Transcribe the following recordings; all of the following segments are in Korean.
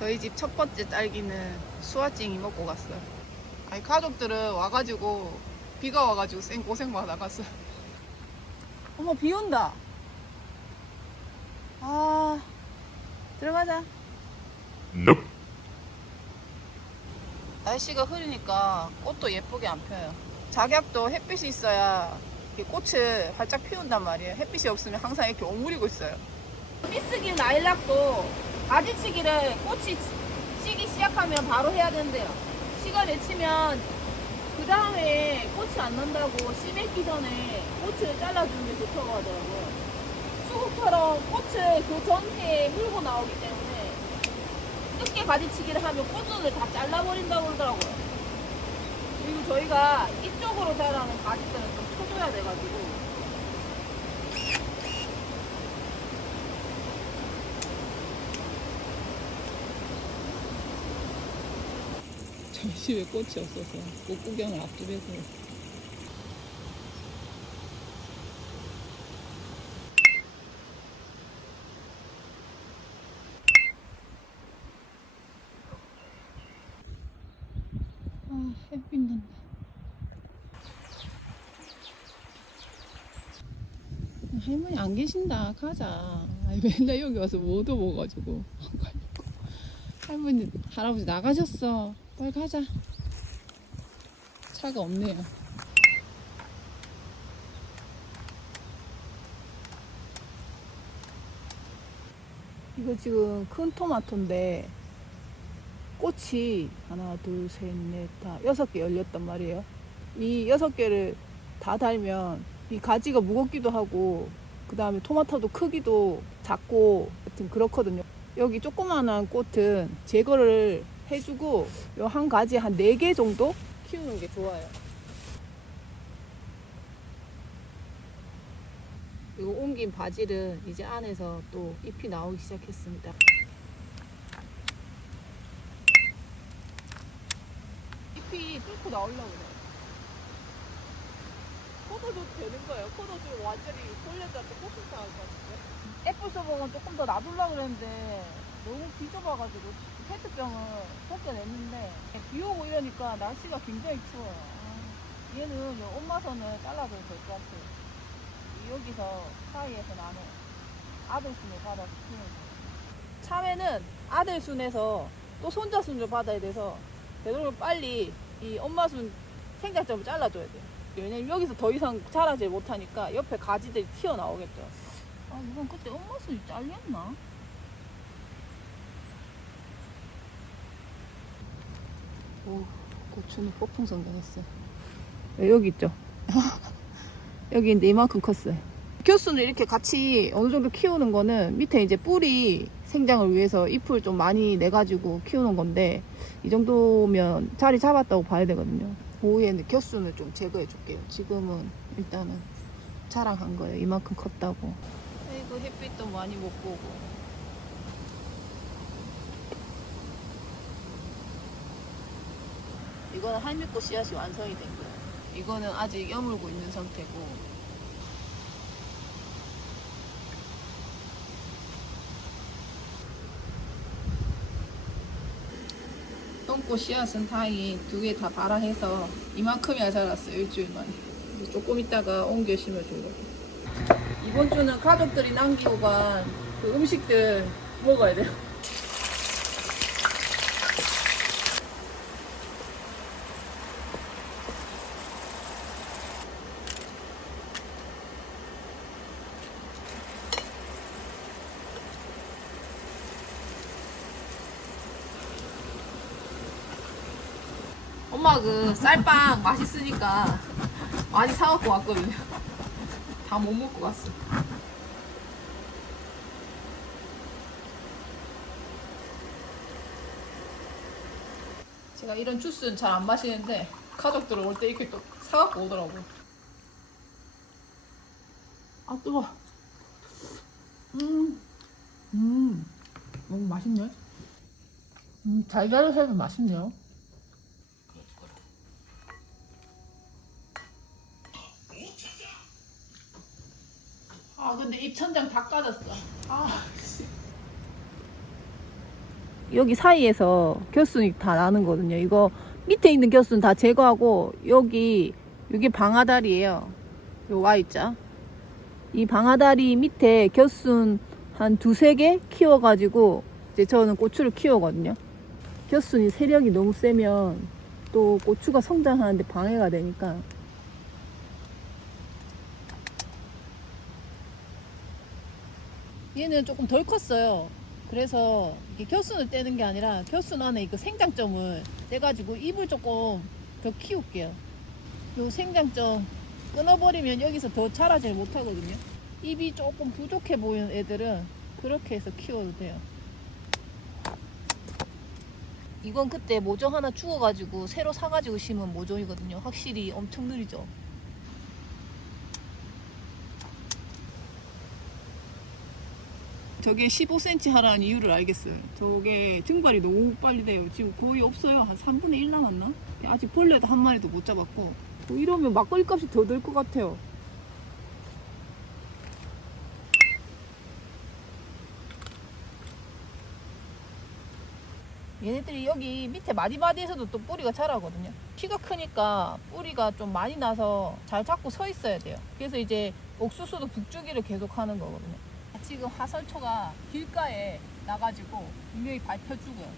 저희 집 첫 번째 딸기는 수아찡이 먹고 갔어요. 아니, 가족들은 와가지고 비가 와가지고 생고생만 나갔어요. 어머, 비 온다. 아, 들어가자. Nope. 날씨가 흐리니까 꽃도 예쁘게 안 펴요. 작약도 햇빛이 있어야 이 꽃을 활짝 피운단 말이에요. 햇빛이 없으면 항상 이렇게 오므리고 있어요. 삐쓰기 라일락도 가지치기를 꽃이 치기 시작하면 바로 해야 된대요. 시가 맺히면 그 다음에 꽃이 안 난다고 씨 맺기 전에 꽃을 잘라주는 게 좋다고 하더라고요. 수국처럼 꽃을 그 전해에 물고 나오기 때문에 늦게 가지치기를 하면 꽃눈을 다 잘라버린다고 그러더라고요. 그리고 저희가 이쪽으로 자라는 가지들은 좀 쳐줘야 돼가지고 점심에 꽃이 없어서 꽃 구경을 앞두고 햇빛 난다. 할머니 안 계신다. 가자. 아니, 맨날 여기 와서 못 얻어먹어가지고 안 가려고. 할머니 할아버지 나가셨어. 빨리 가자. 차가 없네요. 이거 지금 큰 토마토인데 꽃이 하나 둘 셋 넷 다 6개 열렸단 말이에요. 이 6개를 다 달면 이 가지가 무겁기도 하고 그 다음에 토마토도 크기도 작고 하여튼 그렇거든요. 여기 조그만한 꽃은 제거를 해주고 요 한 가지에 한 4개 정도 키우는 게 좋아요. 그리고 옮긴 바질은 이제 안에서 또 잎이 나오기 시작했습니다. 잎이 뚫고 나오려고 그래요. 코너도 되는 거예요. 코너 좀 완전히 돌려잡고 꽃을 타할 것 같은데. 애플 서버는 조금 더 놔두려고 그랬는데 너무 뒤져봐가지고 페트병을 벗겨냈는데 비 오고 이러니까 날씨가 굉장히 추워요. 얘는 요 엄마선을 잘라줘도 될 것 같아요. 여기서 사이에서 나는 아들순을 받아서 키우는 거예요. 참외는 아들순에서 또 손자순을 받아야 돼서 되도록 빨리 이 엄마순 생장점을 잘라줘야 돼요. 왜냐면 여기서 더 이상 자라질 못하니까 옆에 가지들이 튀어나오겠죠. 아, 이건 그때 엄마순이 잘렸나? 오, 고추는 폭풍성장했어요. 여기 있죠? 여기 이제 이만큼 컸어요. 교순을 이렇게 같이 어느 정도 키우는 거는 밑에 이제 뿌리 생장을 위해서 잎을 좀 많이 내가지고 키우는 건데 이 정도면 자리 잡았다고 봐야 되거든요. 오후에는 겹순을 좀 제거해 줄게요. 지금은 일단은 자랑한 거예요. 이만큼 컸다고. 아이고, 햇빛도 많이 못 보고. 이거는 할미꽃 씨앗이 완성이 된 거예요. 이거는 아직 여물고 있는 상태고. 똥꽃 씨앗은 다행히 2개 다 발화해서 이만큼이나 자랐어요. 일주일 만에. 조금 있다가 옮겨 심어준 거고. 이번 주는 가족들이 남기고 간 그 음식들 먹어야 돼요. 엄마 그 쌀빵 맛있으니까 많이 사갖고 왔거든요. 다 못 먹고 갔어. 제가 이런 주스는 잘 안 마시는데 가족들 올 때 이렇게 또 사갖고 오더라고요. 아, 뜨거워. 너무 맛있네. 달걀을 해도 맛있네요. 아, 근데 입천장 다 까졌어. 아, 씨. 여기 사이에서 겨순이 다 나는 거거든요. 이거 밑에 있는 겨순 다 제거하고 여기 이게 방아다리예요. 요 Y자. 이 방아다리 밑에 겨순 한 두세 개 키워가지고 이제 저는 고추를 키우거든요. 겨순이 세력이 너무 세면 또 고추가 성장하는데 방해가 되니까. 얘는 조금 덜 컸어요. 그래서 이게 겨순을 떼는 게 아니라 겨순 안에 그 생장점을 떼가지고 잎을 조금 더 키울게요. 요 생장점 끊어버리면 여기서 더 자라질 못하거든요. 잎이 조금 부족해 보이는 애들은 그렇게 해서 키워도 돼요. 이건 그때 모종 하나 죽어가지고 새로 사가지고 심은 모종이거든요. 확실히 엄청 느리죠. 저게 15cm 하라는 이유를 알겠어요. 저게 증발이 너무 빨리 돼요. 지금 거의 없어요. 한 3분의 1 남았나? 아직 벌레도 한 마리도 못 잡았고. 뭐 이러면 막걸리 값이 더 들 것 같아요. 얘네들이 여기 밑에 마디마디에서도 또 뿌리가 자라거든요. 키가 크니까 뿌리가 좀 많이 나서 잘 잡고 서 있어야 돼요. 그래서 이제 옥수수도 북주기를 계속 하는 거거든요. 지금 화살초가 길가에 나가지고 분명히 밟혀주고요.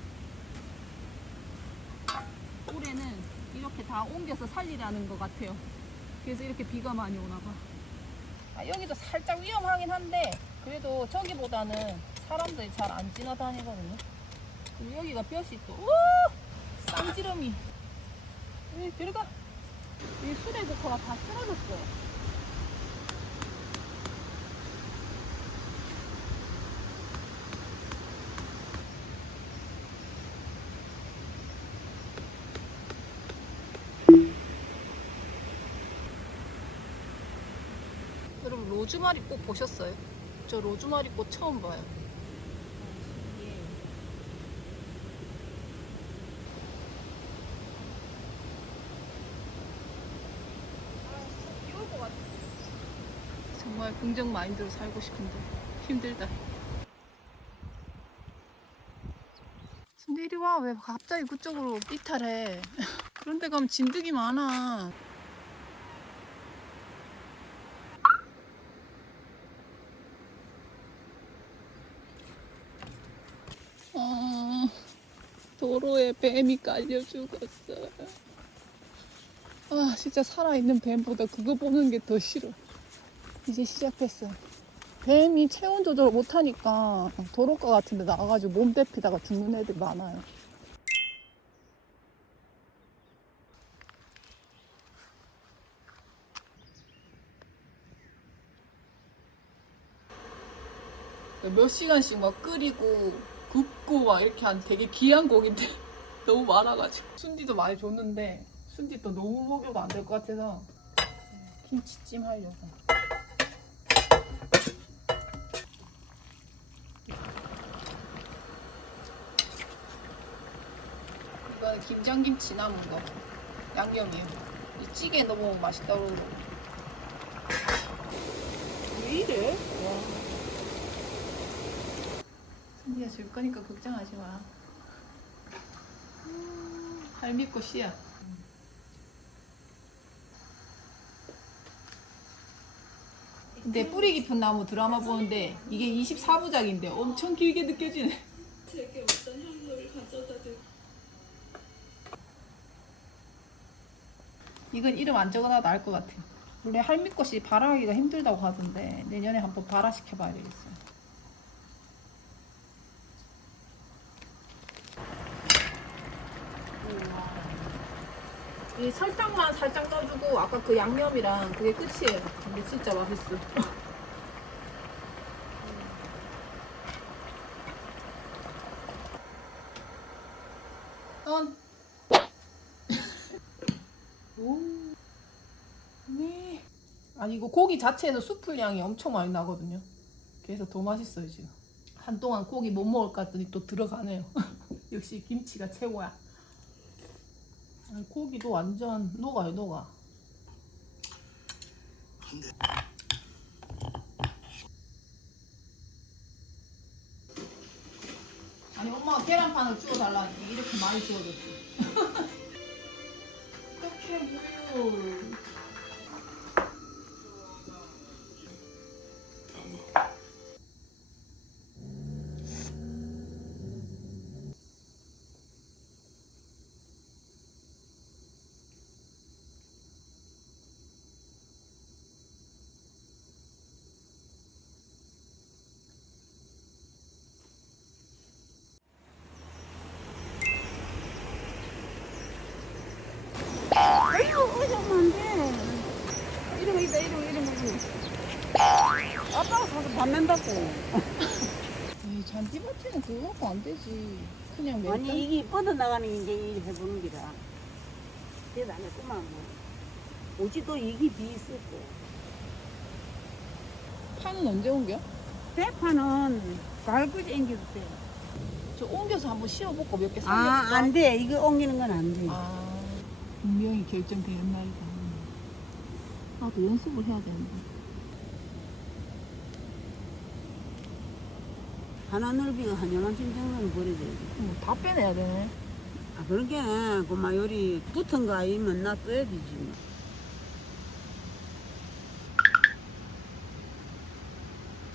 올해는 이렇게 다 옮겨서 살리라는 것 같아요. 그래서 이렇게 비가 많이 오나봐. 여기도 살짝 위험하긴 한데 그래도 저기보다는 사람들이 잘 안 지나다니거든요. 그리고 여기가 볕이 또 쌍지름이 들어가. 이 수레국화가 다 쓰러졌어요. 여러분 로즈마리 꽃 보셨어요? 저 로즈마리 꽃 처음 봐요. 정말 긍정 마인드로 살고 싶은데 힘들다. 근데 이리 와. 왜 갑자기 그쪽으로 이탈해? 그런 데 가면 진드기 많아. 도로에 뱀이 깔려 죽었어. 진짜 살아있는 뱀보다 그거 보는 게 더 싫어. 이제 시작했어. 뱀이 체온 조절 못하니까 도로가 같은 데 나가가지고 몸 데피다가 죽는 애들 많아요. 몇 시간씩 막 끓이고 굽고 막 이렇게 한 되게 귀한 고기인데 너무 많아가지고 순디도 많이 줬는데 순디 또 너무 먹여도 안 될 것 같아서 김치찜 하려고. 이거는 김장김치 남은 거 양념이에요. 이 찌개에 넣어 먹으면 맛있다고 그러더라고. 왜 이래? 와. 순디가 줄 거니까 걱정하지 마. 할미꽃이야. 근데 뿌리 깊은 나무 드라마 보는데 이게 24부작인데 엄청 길게 느껴지네. 되게 어떤 향로를 가져다 대고. 이건 이름 안 적어놔도 알 것 같아. 원래 할미꽃이 발화하기가 힘들다고 하던데 내년에 한번 발화시켜 봐야 되겠어요. 이 설탕만 살짝 넣어주고 아까 그 양념이랑 그게 끝이에요. 근데 진짜 맛있어. 오. 네. 아니 이거 고기 자체에서 수풀 양이 엄청 많이 나거든요. 그래서 더 맛있어요 지금. 한동안 고기 못 먹을 것 같더니 또 들어가네요. 역시 김치가 최고야. 아니, 고기도 완전 녹아요 녹아. 아니 엄마가 계란판을 주워달라니 이렇게 많이 주워줬어. 어떡해 물. 아이고, 어려우면 안 돼. 이런 거 있다, 이런 거. 아빠가 사서 밥 맨다고. 에이 잔디밭에는 그거 갖고 안 되지. 그냥 맨 아니, 이게 뻗어나가는 게 이제 일 해보는 기라. 그래도 안 했구만, 뭐. 오지도 이게 비있을 거. 파는 언제 옮겨? 대파는 갈구지 앵겨도 돼. 저 옮겨서 한번 씌워보고 몇 개 아, 살려볼까? 안 돼. 이거 옮기는 건 안 돼. 아, 분명히 결정되는 날이다. 나도 연습을 해야 되는데. 하나 넓이가 한 요만큼 정도는 버려야 돼. 다 빼내야 되네. 아, 그러게. 그마 요리 붙은 거 아니면 놔둬야 되지. 뭐.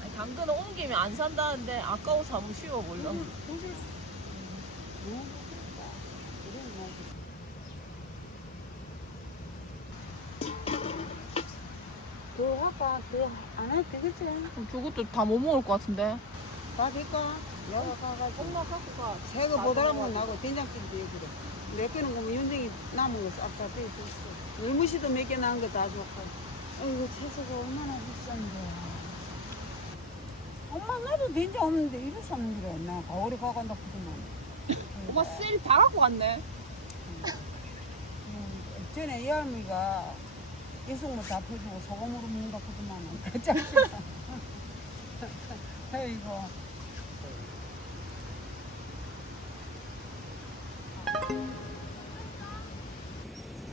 아니, 당근은 옮기면 안 산다는데 아까워서 한번 씌워볼려. 더 할까? 더 안 해도 되겠지? 저것도 다 못 먹을 것 같은데. 다 될까? 여기 가가지고 엄마 갖고 가. 새거 보다라면 나고 된장찌개도 해 그래. 몇 개는 보면 윤정이 남은 거 싹 다 빼줬어. 물무시도 몇 개 남은 거 다 줬고. 이거 채소가 얼마나 비싼데. 엄마 나도 된장 없는데 이래 사는 거래. 나 가오리 가간다 그러면. 엄마 셀 다 갖고 갔네. 전에 이 할머니가 이승모 다 퍼주고 소금으로 먹는다 그러더만. 그 짱이다. 아이고.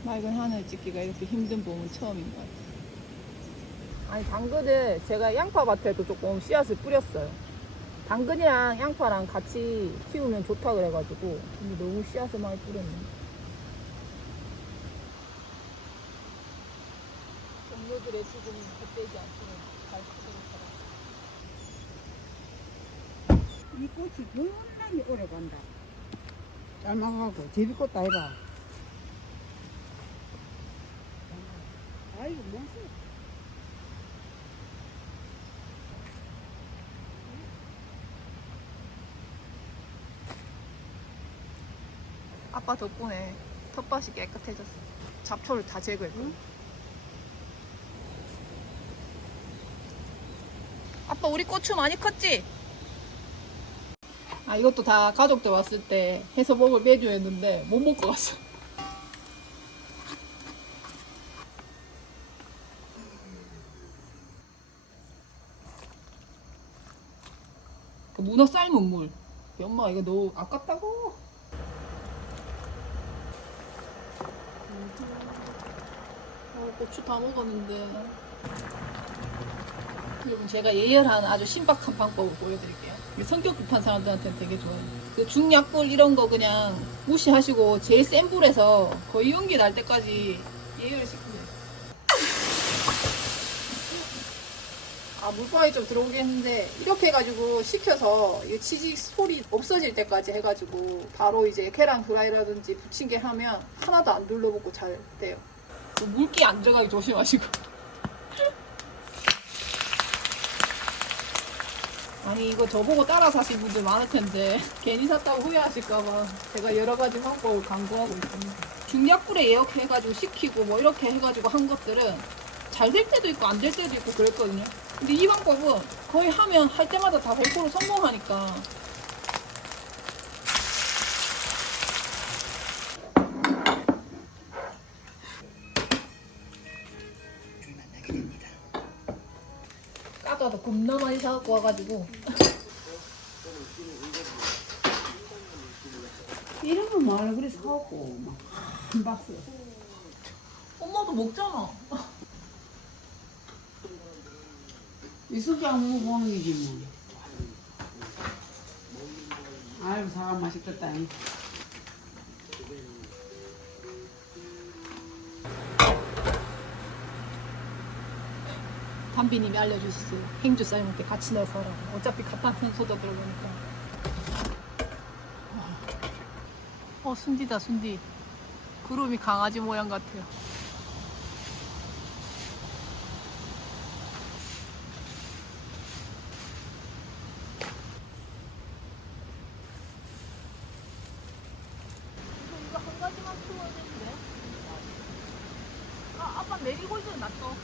맑은 하늘 찍기가 이렇게 힘든 봄은 처음인 것 같아요. 아니 당근을 제가 양파밭에도 조금 씨앗을 뿌렸어요. 당근이랑 양파랑 같이 키우면 좋다 그래가지고 근데 너무 씨앗을 많이 뿌렸네. 동료들의 지금 헛되지 않도록 잘 크도록 하라. 이 꽃이 겁나게 오래 간다. 삶아가고 제비꽃 다 해봐. 아이고 뭐지? 아빠 덕분에 텃밭이 깨끗해졌어. 잡초를 다 제거했거든. 아빠 우리 고추 많이 컸지? 아 이것도 다 가족들 왔을 때 해서 먹을 메뉴였는데 못 먹고 갔어. 그 문어 삶은 물. 엄마가 이거 너무 아깝다고. 고추 다 먹었는데. 여러분 제가 예열한 아주 신박한 방법을 보여드릴게요. 성격 급한 사람들한테는 되게 좋아요. 그 중약불 이런 거 그냥 무시하시고 제일 센 불에서 거의 연기 날 때까지 예열을 시키면 돼요. 아 물방울이 좀 들어오긴 했는데 이렇게 해가지고 식혀서 이 치즈 소리 없어질 때까지 해가지고 바로 이제 계란 프라이라든지 부침개 하면 하나도 안 둘러붙고 잘 돼요. 물기 안 들어가게 조심하시고. 아니 이거 저보고 따라 사실 분들 많을 텐데 괜히 샀다고 후회하실까봐 제가 여러 가지 방법을 강구하고 있습니다. 중약불에 예약해가지고 식히고 뭐 이렇게 해가지고 한 것들은 잘 될 때도 있고 안 될 때도 있고 그랬거든요. 근데 이 방법은 거의 하면 할 때마다 다 100% 성공하니까. 까다도 겁나 많이 사갖고 와가지고 이런 거 말라 그래 사고 막 한 박스. 엄마도 먹잖아. 이수지 안 먹어보는 게지 뭐. 아이고 사과 맛있겠다. 담비님이 알려주셨어요. 행주 삶을 때 같이 넣어서 하라고. 어차피 같은 소다 들어가니까. 순디다 순디. 구름이 강아지 모양 같아요. 이거 한 가지만 키워야 되는데. 아빠 메리골드는 놨어.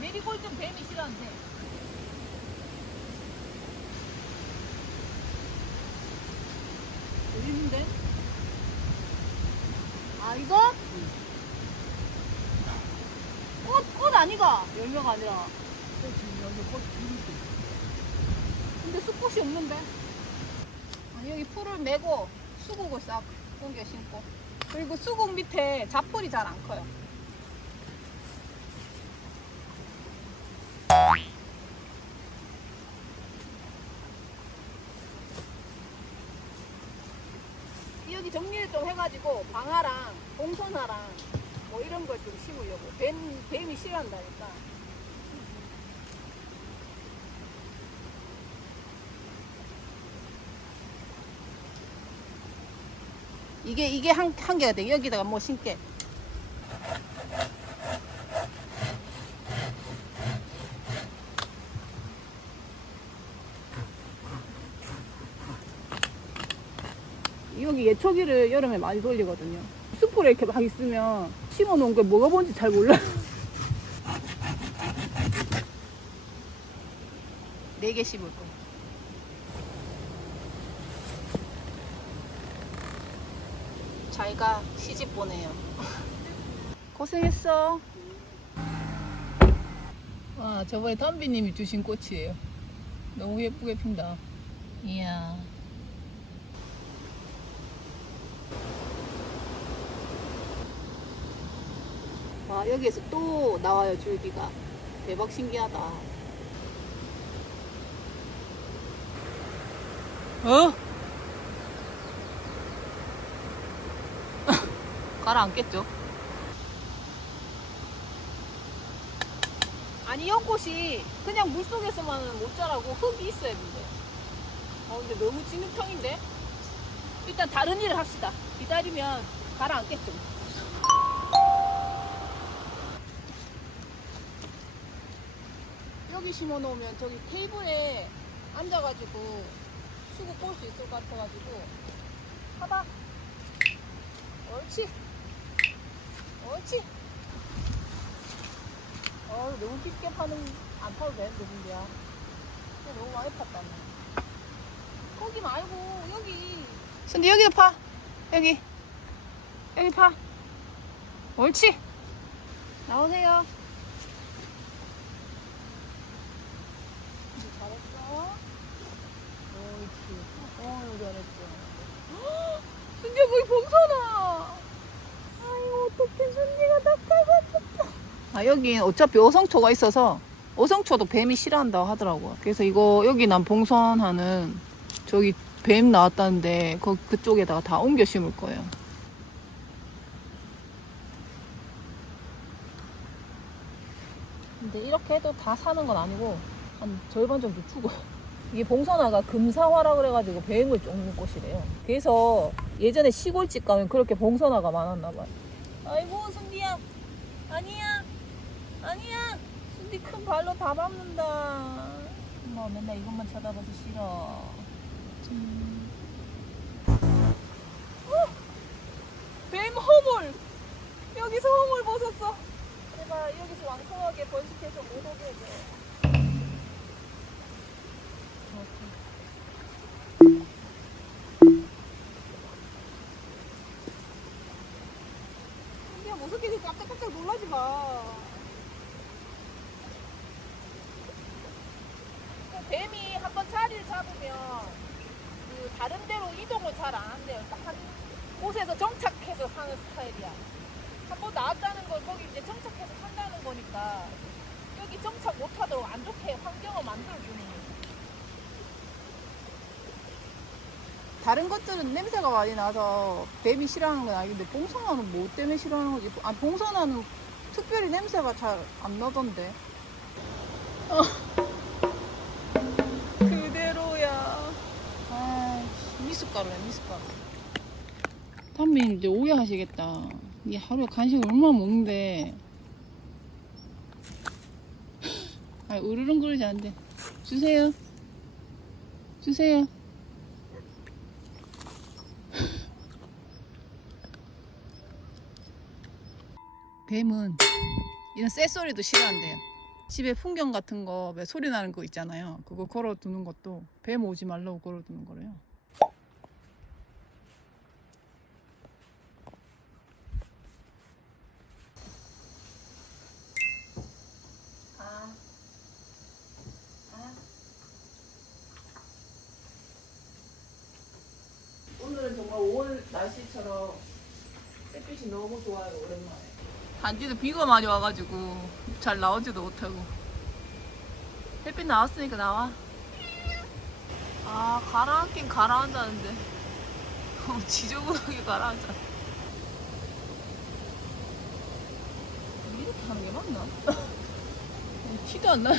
메리골드는 뱀이 싫어한대. 여기 있는데? 이거? 꽃 아니가? 열매가 아니라. 근데 수꽃이 없는데? 여기 풀을 메고 수국을 싹 옮겨 심고. 그리고 수국 밑에 잡풀이 잘 안 커요. 여기 정리를 좀 해가지고 방아랑 봉선화랑 뭐 이런 걸 좀 심으려고. 뱀이 싫어한다니까. 이게 한 개가 돼. 여기다가 뭐 심게. 여기 예초기를 여름에 많이 돌리거든요. 숲으로 이렇게 막 있으면 심어 놓은 걸 먹어본지 잘 몰라요. 4개 심을 거예요. 자기가 시집 보내요. 고생했어. 와, 저번에 담비님이 주신 꽃이에요. 너무 예쁘게 핀다. 이야. 와, 여기에서 또 나와요, 줄기가. 대박 신기하다. 가라앉겠죠? 아니, 연꽃이 그냥 물속에서만 못 자라고 흙이 있어야 된대. 근데 너무 진흙탕인데? 일단 다른 일을 합시다. 기다리면 가라앉겠죠. 여기 심어놓으면 저기 테이블에 앉아가지고 수국 볼 수 있을 것 같아가지고. 봐봐. 옳지. 옳지. 너무 깊게 안 파도 되는데, 진짜. 너무 많이 팠다. 거기 말고, 여기. 근데 여기도 파. 여기 파. 옳지. 나오세요. 잘했어. 옳지. 잘했어. 순지야, 거기 봉선아. 아이고, 어떡해. 순지가 다 까봤었다. 여긴 어차피 어성초가 있어서 어성초도 뱀이 싫어한다고 하더라고요. 그래서 이거 여기 난 봉선하는 저기 뱀 나왔다는데 그쪽에다가 다 옮겨 심을 거예요. 근데 이렇게 해도 다 사는 건 아니고 한 절반 정도 죽어요. 이게 봉선화가 금사화라 그래가지고 뱀을 쫓는 꽃이래요. 그래서 예전에 시골집 가면 그렇게 봉선화가 많았나 봐요. 아이고, 순디야. 아니야. 순디 큰 발로 다 밟는다. 엄마 맨날 이것만 쳐다봐서 싫어. 뱀 허물. 여기서 허물 벗었어. 제발 여기서 왕성하게 번식해서 못 오게 해줘. 순디야, 무섭게 깜짝깜짝 놀라지 마. 뱀이 한번 자리를 잡으면 다른 데로 이동을 잘 안 한대요. 딱 한 곳에서 정착해서 사는 스타일이야. 한번 나왔다는 건 거기 이제 정착해서 산다는 거니까 여기 정착 못하도록 안 좋게 환경을 만들어주는 거예요. 다른 것들은 냄새가 많이 나서 뱀이 싫어하는 건 아닌데 봉선화는 뭐 때문에 싫어하는 거지? 아, 봉선화는 특별히 냄새가 잘 안 나던데. 그대로야. 아이씨, 미숫가루야, 미숫가루. 담비님 이제 오해하시겠다. 이게 하루에 간식을 얼마나 먹는데. 아, 으르렁거리지 않는데. 주세요. 주세요. 뱀은 이런 쇳소리도 싫어한대요. 집에 풍경 같은 거, 왜 소리 나는 거 있잖아요. 그거 걸어두는 것도 뱀 오지 말라고 걸어두는 거래요. 오늘은 정말 5월 날씨처럼 햇빛이 너무 좋아요. 오랜만에. 단지도 비가 많이 와가지고 잘 나오지도 못하고. 햇빛 나왔으니까 나와. 아, 가라앉긴 가라앉았는데 너무 지저분하게 가라앉아. 이렇게 하는 게 맞나? 티도 안 나.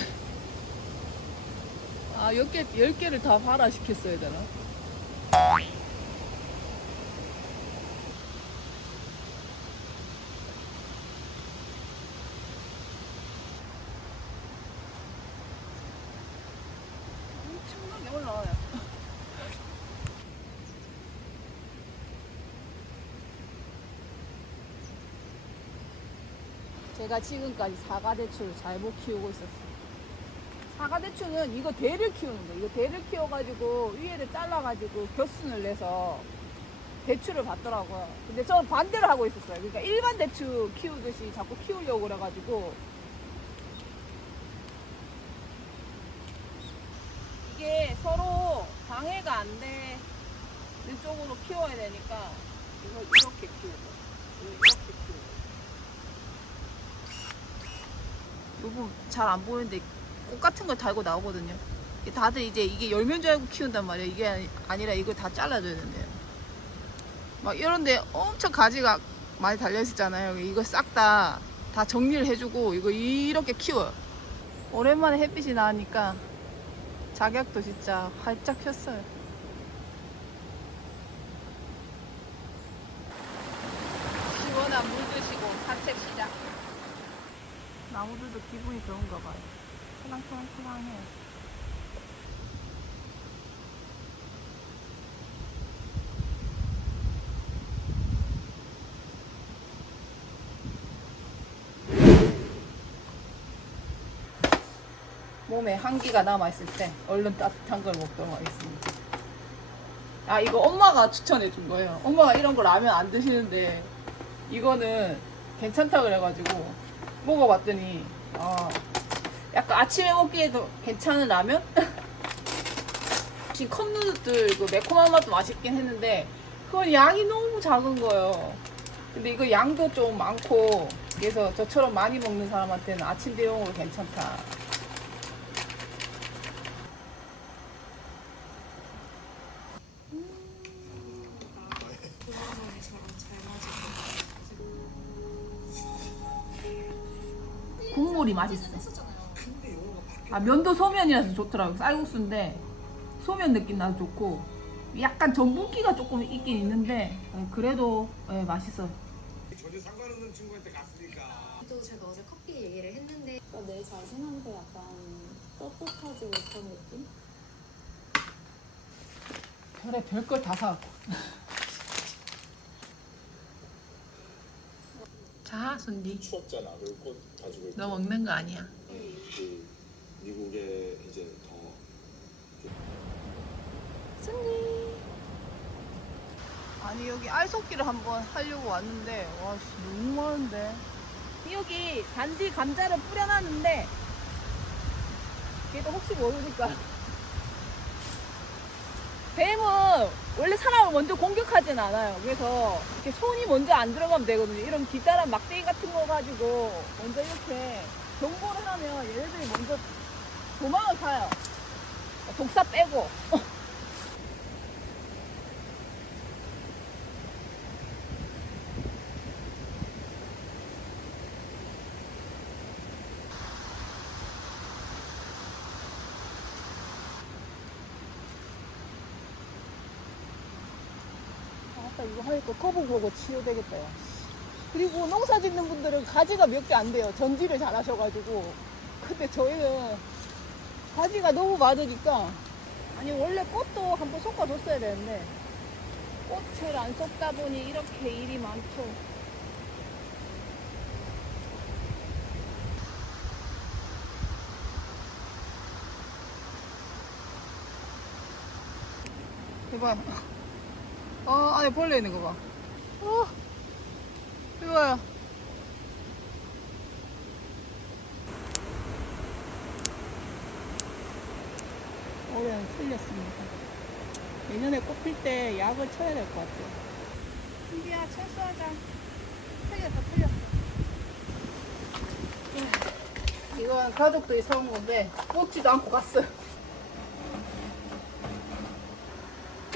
아, 10개를 다 발화시켰어야 되나? 엄청나게 올라와요. 제가 지금까지 사과대추를 잘못 키우고 있었어요. 사과대추는 이거 대를 키우는 거예요. 이거 대를 키워가지고 위에를 잘라가지고 겨순을 내서 대추를 받더라고요. 근데 저는 반대로 하고 있었어요. 그러니까 일반 대추 키우듯이 자꾸 키우려고 그래가지고 이게 서로 방해가 안 되는 쪽으로 키워야 되니까 이걸 이렇게 키우고 이렇게 키우고. 요거 잘 안 보이는데 꽃 같은 걸 달고 나오거든요. 다들 이제 이게 열면 줄 알고 키운단 말이에요. 이게 아니라 이걸 다 잘라줘야 된대요. 막 이런데 엄청 가지가 많이 달려있잖아요. 이거 싹 다 정리를 해주고 이거 이렇게 키워요. 오랜만에 햇빛이 나니까 작약도 진짜 활짝 폈어요. 시원한 물 드시고 산책 시작. 나무들도 기분이 좋은가 봐요. 토랑토랑토랑해요. 몸에 한기가 남아있을 때 얼른 따뜻한 걸 먹도록 하겠습니다. 아, 이거 엄마가 추천해 준 거예요. 엄마가 이런 거 라면 안 드시는데 이거는 괜찮다 그래가지고 먹어봤더니 약간 아침에 먹기에도 괜찮은 라면? 지금 컵누들 그 매콤한 맛도 맛있긴 했는데 그건 양이 너무 작은 거예요. 근데 이거 양도 좀 많고 그래서 저처럼 많이 먹는 사람한테는 아침 대용으로 괜찮다. 국물이 맛있어. 아, 면도 소면이라서 좋더라고요. 쌀국수인데 소면 느낌 나서 좋고 약간 전분기가 조금 있긴 있는데 그래도 맛있어요. 전혀 상관없는 친구한테 갔으니까. 또 제가 어제 커피 얘기를 했는데 내 자신한테 약간 떳떳하지 못한 느낌? 별에 별걸 다 사갖고. 자, 순디. 추웠잖아. 그리고 꽃 가지고 있고. 너 먹는 거 아니야. 그 미국에 이제 더 순디. 아니, 여기 알속기를 한번 하려고 왔는데 와, 너무 많은데. 여기 단지 감자를 뿌려놨는데 그래도 혹시 모르니까 뱀은 원래 사람을 먼저 공격하진 않아요. 그래서 이렇게 손이 먼저 안 들어가면 되거든요. 이런 기다란 막대기 같은 거 가지고 먼저 이렇게 경고를 하면 얘네들이 먼저 도망을 가요. 독사 빼고. 되겠다. 이거 하니까 거북 보고 치료되겠다. 야. 그리고 농사 짓는 분들은 가지가 몇 개 안 돼요. 전지를 잘 하셔가지고. 근데 저희는 가지가 너무 많으니까. 아니, 원래 꽃도 한번 솎아줬어야 되는데, 꽃을 안 솎다 보니 이렇게 일이 많죠. 이봐요. 안에 벌레 있는 거 봐. 이봐요. 올해는 틀렸습니다. 내년에 꽃 필 때 약을 쳐야 될 것 같아요. 신비야, 철수하자. 틀렸다, 틀렸어. 이건 가족들이 사온 건데, 먹지도 않고 갔어요.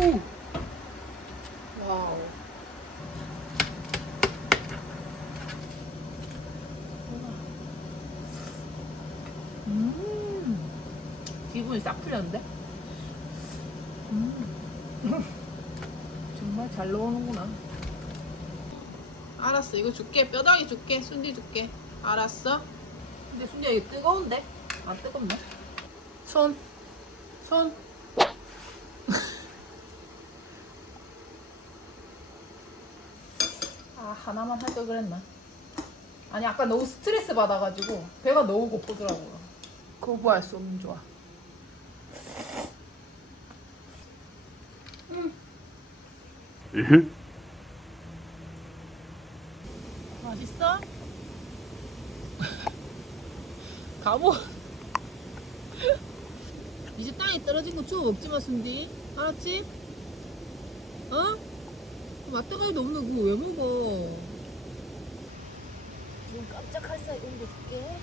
오! 와우. 기분이 싹 풀렸는데? 정말 잘 나오는구나. 알았어, 이거 줄게. 뼈다귀 줄게. 순디 줄게. 알았어? 근데 순디야, 이거 뜨거운데? 안 뜨겁네? 손. 하나만 할 걸 그랬나? 아니, 아까 너무 스트레스 받아가지고 배가 너무 고프더라고요. 거부할 수 없는 조합. 맛있어? 가보. 이제 땅에 떨어진 거 주워 먹지 마, 순디. 알았지? 어? 맛다가리도 없는 그거 왜 먹어? 눈 깜짝할 사이 옮겨줄게.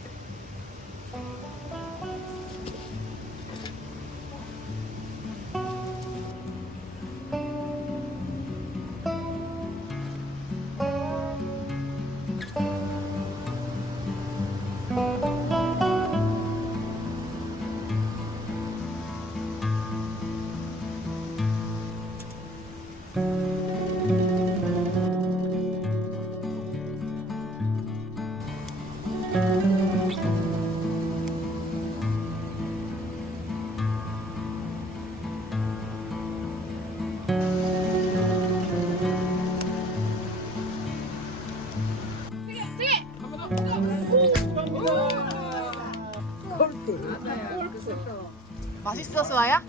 맛있어, 수아야?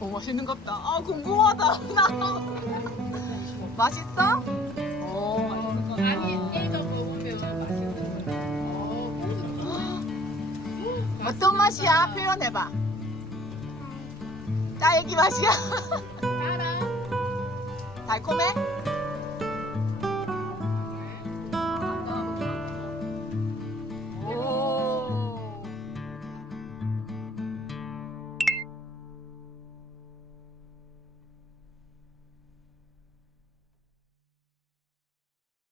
맛있는 것 같다. 궁금하다. 나. 맛있어? 맛있는 것 같다. 아니, 이거 먹으면 맛있는 거. 어떤 맛이야? 표현해봐. 딸기 맛이야? 달콤해?